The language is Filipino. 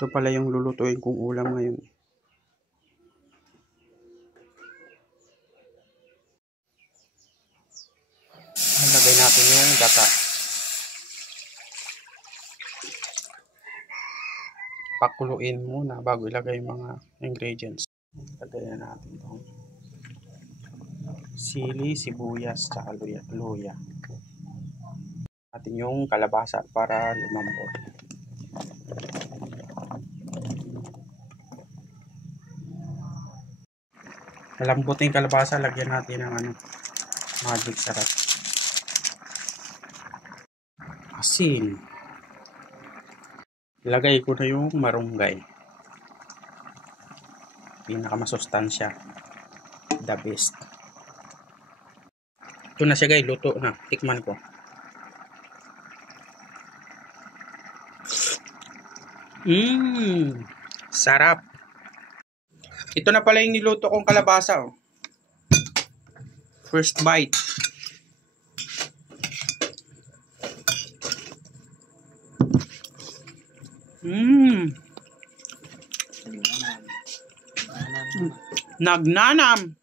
Ito pala yung lulutuin kong ulam ngayon. Lagay natin yung gata. Pakuluin muna bago ilagay yung mga ingredients. Lagay na natin itong sili, sibuyas, tsaka luya. Natin yung kalabasa para lumambot. Malambot na yung kalabasa, lagyan natin ng magic sarap. Asin. Lagay ko na yung marunggay. Pinakamasustansya. The best. Ito na siya guys, luto na. Tikman ko. Sarap. Ito na pala yung niluto kong kalabasa. Oh. First bite. Nagnanam.